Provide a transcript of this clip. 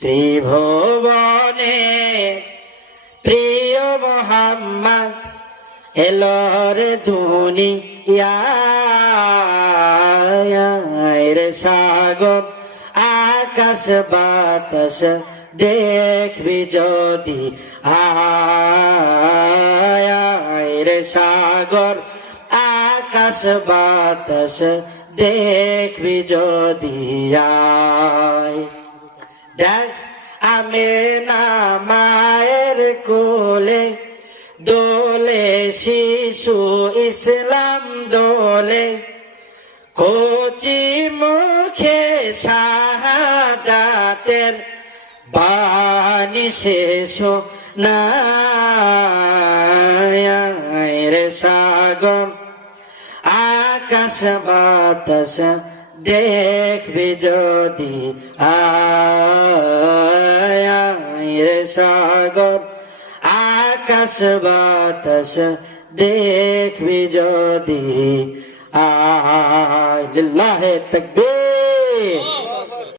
ত্রিভুবনে প্রিয় মোহাম্মদ এলর ধুনি রে সাগর, আকাশ বাতাস দেখবি যদি। রে সাগর, আকাশ বাতাস দেখবি যদি। আয়। দেখ আমি না মায়ের কোলে, দোলে শিশু ইসলাম দোলে, কচি মুখে শাহাদাতের বাণী শেষ রে সাগর। আকাশ বাতাস দেখবি যদি রে সাগর আকাশ বাতাস দেখবি যদি। আয় লিল্লাহে তকবীর।